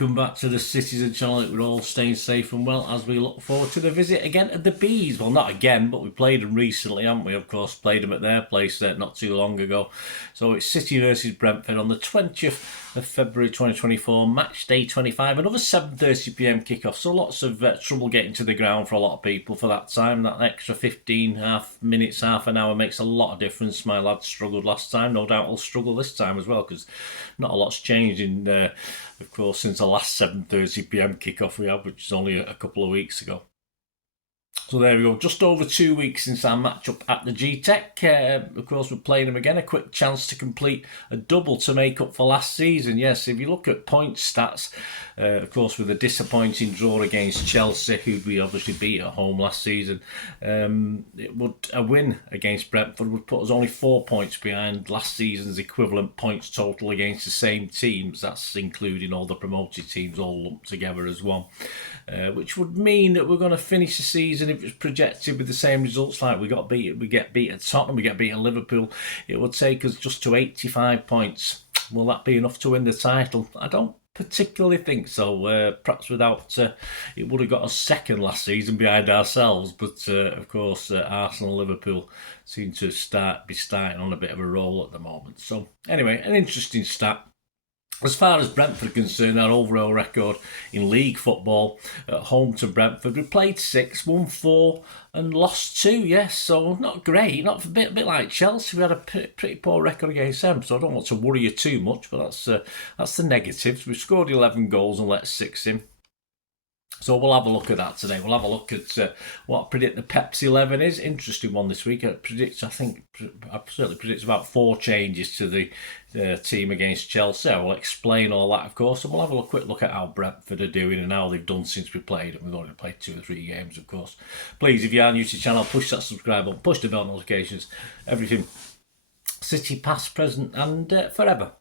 welcome back to the Citizen channel. We're all staying safe and well as we look forward to the visit again at the Bees. Well, not again, but we played them recently, haven't we? Of course, played them at their place not too long ago. So it's City versus Brentford on the 20th of February 2024, match day 25, another 7:30pm kickoff. So lots of trouble getting to the ground for a lot of people for that time. That extra 15 minutes, half an hour makes a lot of difference. My lads struggled last time, no doubt will struggle this time as well, because not a lot's changed in of course, since the last 7:30pm kickoff we had, which is only a couple of weeks ago. So there we go, just over 2 weeks since our match-up at the G-Tech. Of course, we're playing them again, a quick chance to complete a double to make up for last season. Yes, if you look at point stats, of course, with a disappointing draw against Chelsea, who we obviously beat at home last season, a win against Brentford would put us only 4 points behind last season's equivalent points total against the same teams. That's including all the promoted teams all lumped together as one, which would mean that we're going to finish the season, if it's projected with the same results, like we get beat at Tottenham, we get beat at Liverpool, it would take us just to 85 points. Will that be enough to win the title? I don't particularly think so. Perhaps without it would have got us second last season behind ourselves, but of course Arsenal, Liverpool seem to be starting on a bit of a roll at the moment. So anyway, an interesting stat. As far as Brentford are concerned, our overall record in league football at home to Brentford, we played 6, won 4 and lost 2, yes, so not great, not a bit like Chelsea. We had a pretty poor record against them, so I don't want to worry you too much, but that's the negatives. We scored 11 goals and let 6 in. So we'll have a look at that today. We'll have a look at what I predict the Pepsi 11 is. Interesting one this week. I certainly predict about 4 changes to the team against Chelsea. I will explain all that, of course, and we'll have a quick look at how Brentford are doing and how they've done since we played them. We've only played 2 or 3 games, of course. Please, if you are new to the channel, push that subscribe button, push the bell notifications, everything City past, present and forever.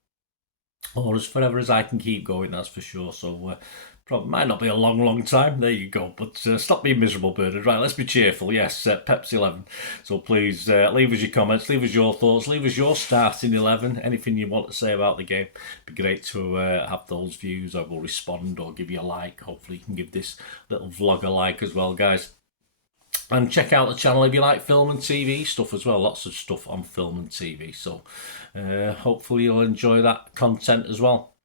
Or as forever as I can keep going, that's for sure. So probably might not be a long time. There you go. But stop being miserable, Bernard. Right, let's be cheerful. Yes, Pepsi 11. So please leave us your comments, leave us your thoughts, leave us your starting 11. Anything you want to say about the game. It'd be great to have those views. I will respond or give you a like. Hopefully you can give this little vlog a like as well, guys. And check out the channel if you like film and TV stuff as well. Lots of stuff on film and TV. So hopefully you'll enjoy that content as well.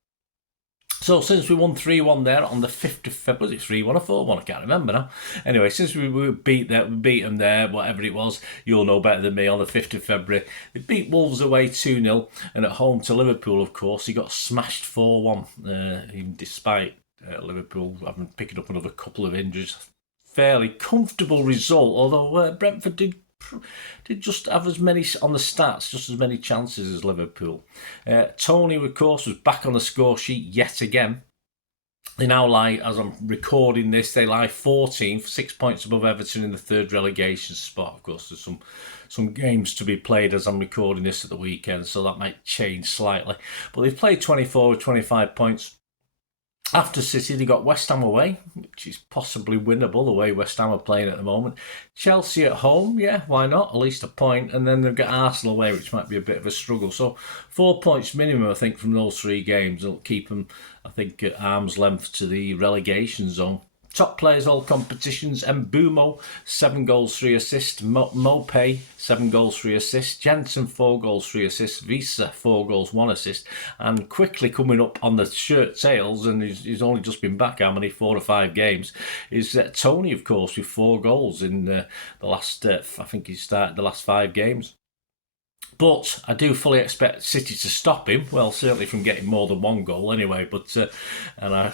So since we won 3-1 there on the 5th of February, was it 3-1 or 4-1? I can't remember now. Anyway, since we beat them there, whatever it was, you'll know better than me, on the 5th of February. They beat Wolves away 2-0, and at home to Liverpool, of course, he got smashed 4-1, even despite Liverpool having picked up another couple of injuries. Fairly comfortable result, although Brentford did just have as many on the stats, just as many chances as Liverpool. Tony, of course, was back on the score sheet yet again. They now lie, as I'm recording this, they lie 14th, 6 points above Everton in the 3rd relegation spot. Of course, there's some games to be played as I'm recording this at the weekend, so that might change slightly. But they've played 24 with 25 points. After City, they got West Ham away, which is possibly winnable, the way West Ham are playing at the moment. Chelsea at home, yeah, why not? At least a point. And then they've got Arsenal away, which might be a bit of a struggle. So 4 points minimum, I think, from those 3 games. It'll keep them, I think, at arm's length to the relegation zone. Top players, all competitions. Mbumo, 7 goals, 3 assists. Mopay, 7 goals, 3 assists. Jensen, 4 goals, 3 assists. Visa, 4 goals, 1 assist. And quickly coming up on the shirt tails, and he's only just been back, 4 or 5 games, is Tony, of course, with 4 goals in the last, I think he started the last 5 games. But I do fully expect City to stop him. Well, certainly from getting more than 1 goal anyway. But and I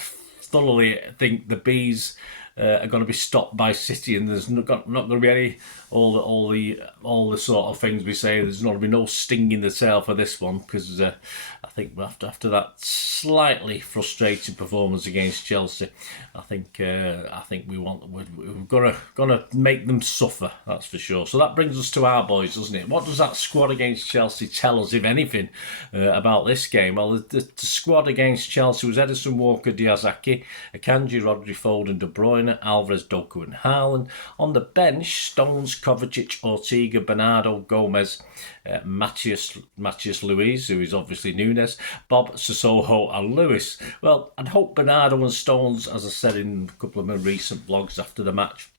thoroughly think the Bees are going to be stopped by City, and there's not going to be any all the sort of things we say. There's not going to be no sting in the tail for this one, because I think after that slightly frustrating performance against Chelsea, I think we're gonna make them suffer. That's for sure. So that brings us to our boys, doesn't it? What does that squad against Chelsea tell us, if anything, about this game? Well, the squad against Chelsea was Edison, Walker, Diaz-Aki, Akanji, Rodri, Foden, De Bruyne, Maina, Alvarez, Doku and Haaland. On the bench, Stones, Kovacic, Ortega, Bernardo, Gomez, Matthias Luiz, who is obviously Nunes, Bob, Sissoko and Lewis. Well, I'd hope Bernardo and Stones, as I said in a couple of my recent vlogs after the match,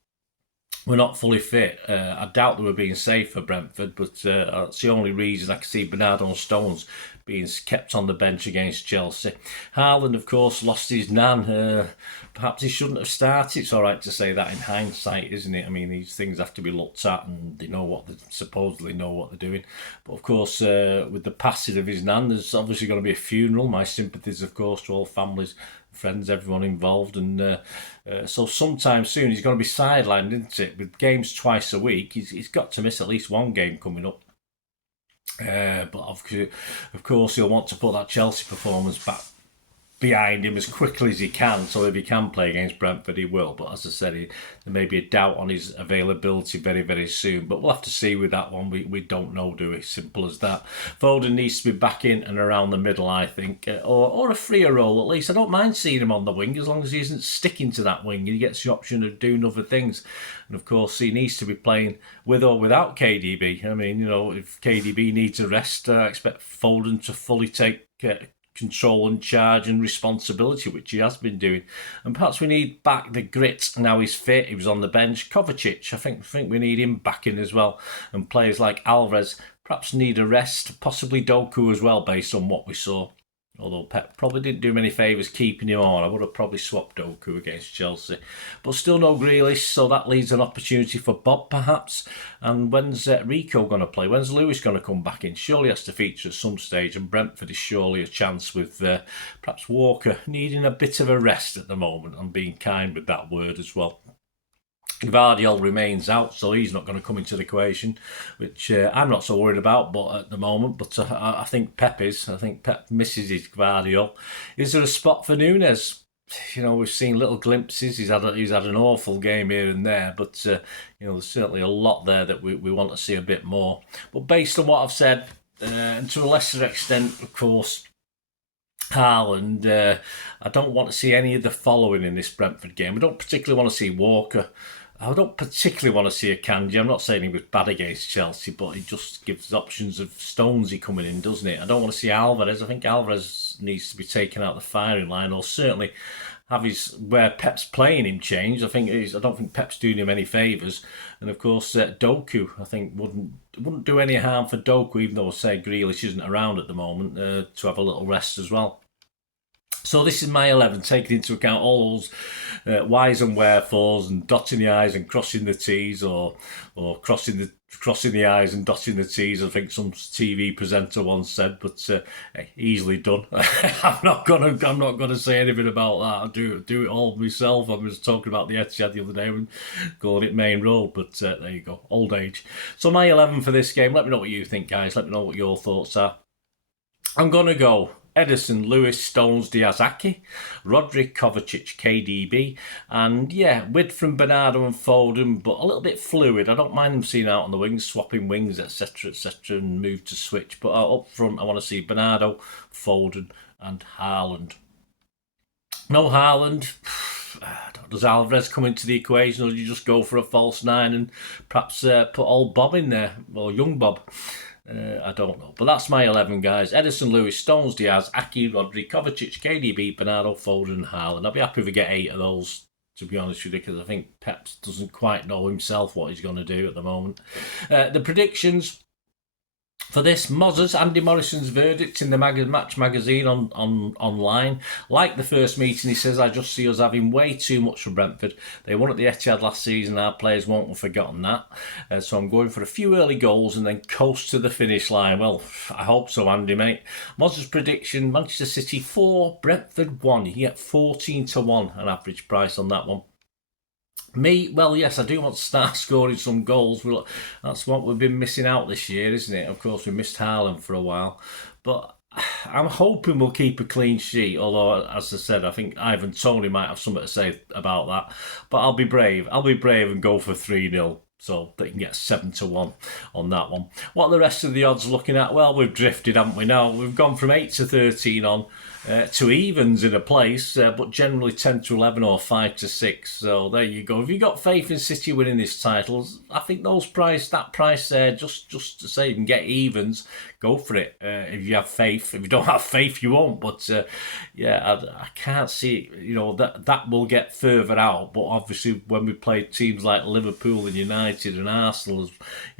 were not fully fit. I doubt they were being safe for Brentford, but that's the only reason I can see Bernardo and Stones being kept on the bench against Chelsea. Haaland, of course, lost his nan. Perhaps he shouldn't have started. It's all right to say that in hindsight, isn't it? I mean, these things have to be looked at, and they supposedly know what they're doing. But of course, with the passing of his nan, there's obviously going to be a funeral. My sympathies, of course, to all families, friends, everyone involved, and so sometime soon he's going to be sidelined, isn't it? With games twice a week, he's got to miss at least one game coming up. But of course, he'll want to put that Chelsea performance back behind him as quickly as he can. So if he can play against Brentford, he will. But as I said, there may be a doubt on his availability very, very soon. But we'll have to see with that one. We don't know, do we? Simple as that. Foden needs to be back in and around the middle, I think, or a freer role at least. I don't mind seeing him on the wing as long as he isn't sticking to that wing. He gets the option of doing other things. And of course, he needs to be playing with or without KDB. I mean, if KDB needs a rest, I expect Foden to fully take control and charge and responsibility, which he has been doing. And perhaps we need back the grit. Now he's fit, he was on the bench. Kovacic, I think we need him back in as well. And players like Alvarez perhaps need a rest, possibly Doku as well, based on what we saw. Although Pep probably didn't do many favours keeping him on. I would have probably swapped Doku against Chelsea. But still no Grealish, so that leaves an opportunity for Bob perhaps. And when's Rico going to play? When's Lewis going to come back in? Surely has to feature at some stage, and Brentford is surely a chance with perhaps Walker needing a bit of a rest at the moment. I'm being kind with that word as well. Gvardiol remains out, so he's not going to come into the equation, which I'm not so worried about but at the moment. But I think Pep is. I think Pep misses his Gvardiol. Is there a spot for Nunes? We've seen little glimpses. He's had an awful game here and there, but there's certainly a lot there that we want to see a bit more. But based on what I've said, and to a lesser extent, of course, Haaland, I don't want to see any of the following in this Brentford game. I don't particularly want to see Walker. I don't particularly want to see a Kanji. I'm not saying he was bad against Chelsea, but he just gives options of Stonesy coming in, doesn't it? I don't want to see Alvarez. I think Alvarez needs to be taken out of the firing line, or certainly have where Pep's playing him changed. I don't think Pep's doing him any favours. And of course, Doku, I think wouldn't do any harm for Doku, even though I say Grealish isn't around at the moment, to have a little rest as well. So this is my 11, taking into account all those whys and wherefores, and dotting the I's and crossing the T's, or crossing the I's and dotting the T's. I think some TV presenter once said, but easily done. I'm not gonna say anything about that. I do it all myself. I was talking about the Etihad the other day and called it Main Road, but there you go, old age. So my 11 for this game. Let me know what you think, guys. Let me know what your thoughts are. I'm gonna go Ederson, Lewis, Stones, Diaz, Ake, Rodri, Kovacic, KDB, and width from Bernardo and Foden, but a little bit fluid. I don't mind them seeing out on the wings, swapping wings, etc., and move to switch. But up front, I want to see Bernardo, Foden, and Haaland. No Haaland. Does Alvarez come into the equation, or do you just go for a false nine and perhaps put old Bob in there, or young Bob? I don't know. But that's my 11, guys. Ederson, Lewis, Stones, Diaz, Ake, Rodri, Kovacic, KDB, Bernardo, Foden and Haaland. I'll be happy if we get 8 of those, to be honest with you, because I think Pep doesn't quite know himself what he's going to do at the moment. The predictions for this, Mozzers, Andy Morrison's verdict in the Match magazine online. Like the first meeting, he says, I just see us having way too much for Brentford. They won at the Etihad last season. Our players won't have forgotten that. So I'm going for a few early goals and then coast to the finish line. Well, I hope so, Andy, mate. Mozzers' prediction, Manchester City 4, Brentford 1. You get 14-1, an average price on that one. Me, well, yes, I do want to start scoring some goals. That's what we've been missing out this year, isn't it? Of course, we missed Haaland for a while. But I'm hoping we'll keep a clean sheet, although, as I said, I think Ivan Toney might have something to say about that. But I'll be brave. And go for 3-0. So they can get 7-1 on that one. What are the rest of the odds looking at? Well, we've drifted, haven't we? Now we've gone from 8 to 13 on. to evens in a place, but generally 10 to 11 or 5 to 6. So there you go. If you got faith in City winning this title, I think that price there, just to say you can get evens, go for it. If you have faith. If you don't have faith, you won't. But I can't see, that will get further out. But obviously, when we play teams like Liverpool and United and Arsenal,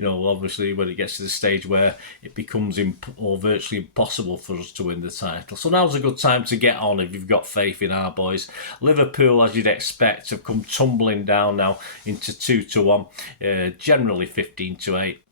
obviously when it gets to the stage where it becomes virtually impossible for us to win the title. So now's a good time to get on if you've got faith in our boys. Liverpool, as you'd expect, have come tumbling down now into 2 to 1, generally 15 to 8.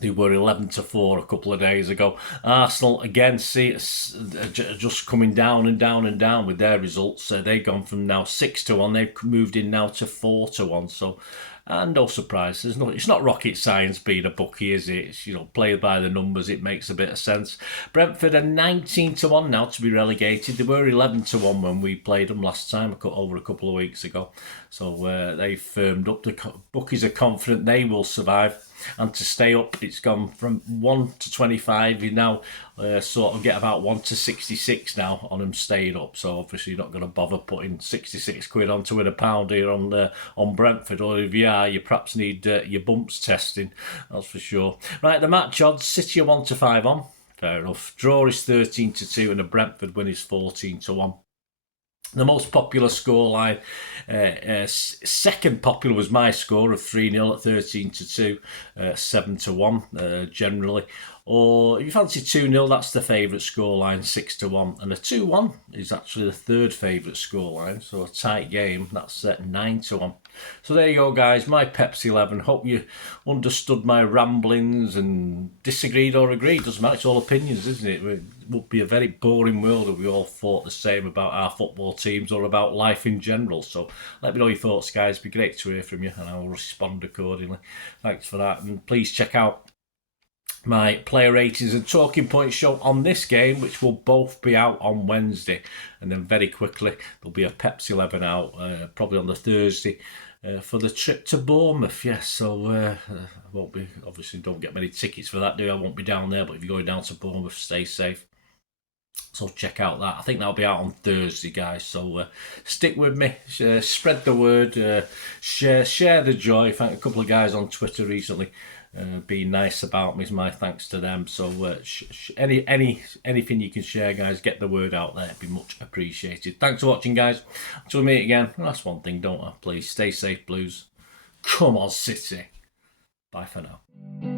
They were 11 to 4 a couple of days ago. Arsenal, again, just coming down and down and down with their results. They've gone from now 6 to 1. They've moved in now to 4 to 1. So, and no surprise. It's not rocket science being a bookie, is it? It's, play by the numbers. It makes a bit of sense. Brentford are 19 to 1 now to be relegated. They were 11 to 1 when we played them last time, over a couple of weeks ago. So they've firmed up. The bookies are confident they will survive. And to stay up, it's gone from 1 to 25. You now sort of get about 1 to 66 now on them staying up. So obviously you're not going to bother putting 66 quid on to win a pound here on Brentford. Or if you are, you perhaps need your bumps testing. That's for sure. Right, the match odds: City are 1 to 5 on. Fair enough. Draw is 13 to 2, and the Brentford win is 14 to 1. The most popular scoreline, second popular was my score of 3-0 at 13 to 2, 7 to 1 generally. Or if you fancy 2-0, that's the favourite scoreline, 6 to 1. And a 2-1 is actually the third favourite scoreline. So a tight game, that's 9 to 1. So there you go, guys. My Pepsi 11. Hope you understood my ramblings and disagreed or agreed. Doesn't matter. It's all opinions, isn't it? It would be a very boring world if we all thought the same about our football teams or about life in general. So let me know your thoughts, guys. It'd be great to hear from you, and I will respond accordingly. Thanks for that. And please check out my player ratings and talking points show on this game, which will both be out on Wednesday. And then very quickly, there'll be a Pepsi 11 out, probably on the Thursday, for the trip to Bournemouth. Yes, so I won't be, obviously don't get many tickets for that, do I? I won't be down there, but if you're going down to Bournemouth, stay safe. So check out that. I think that'll be out on Thursday, guys. So stick with me, spread the word, share the joy. Thank a couple of guys on Twitter recently being nice about me. My thanks to them. So anything you can share, guys, get the word out there. It'd be much appreciated. Thanks for watching, guys. Until we meet again. That's one thing, don't I? Please stay safe, Blues. Come on, City. Bye for now.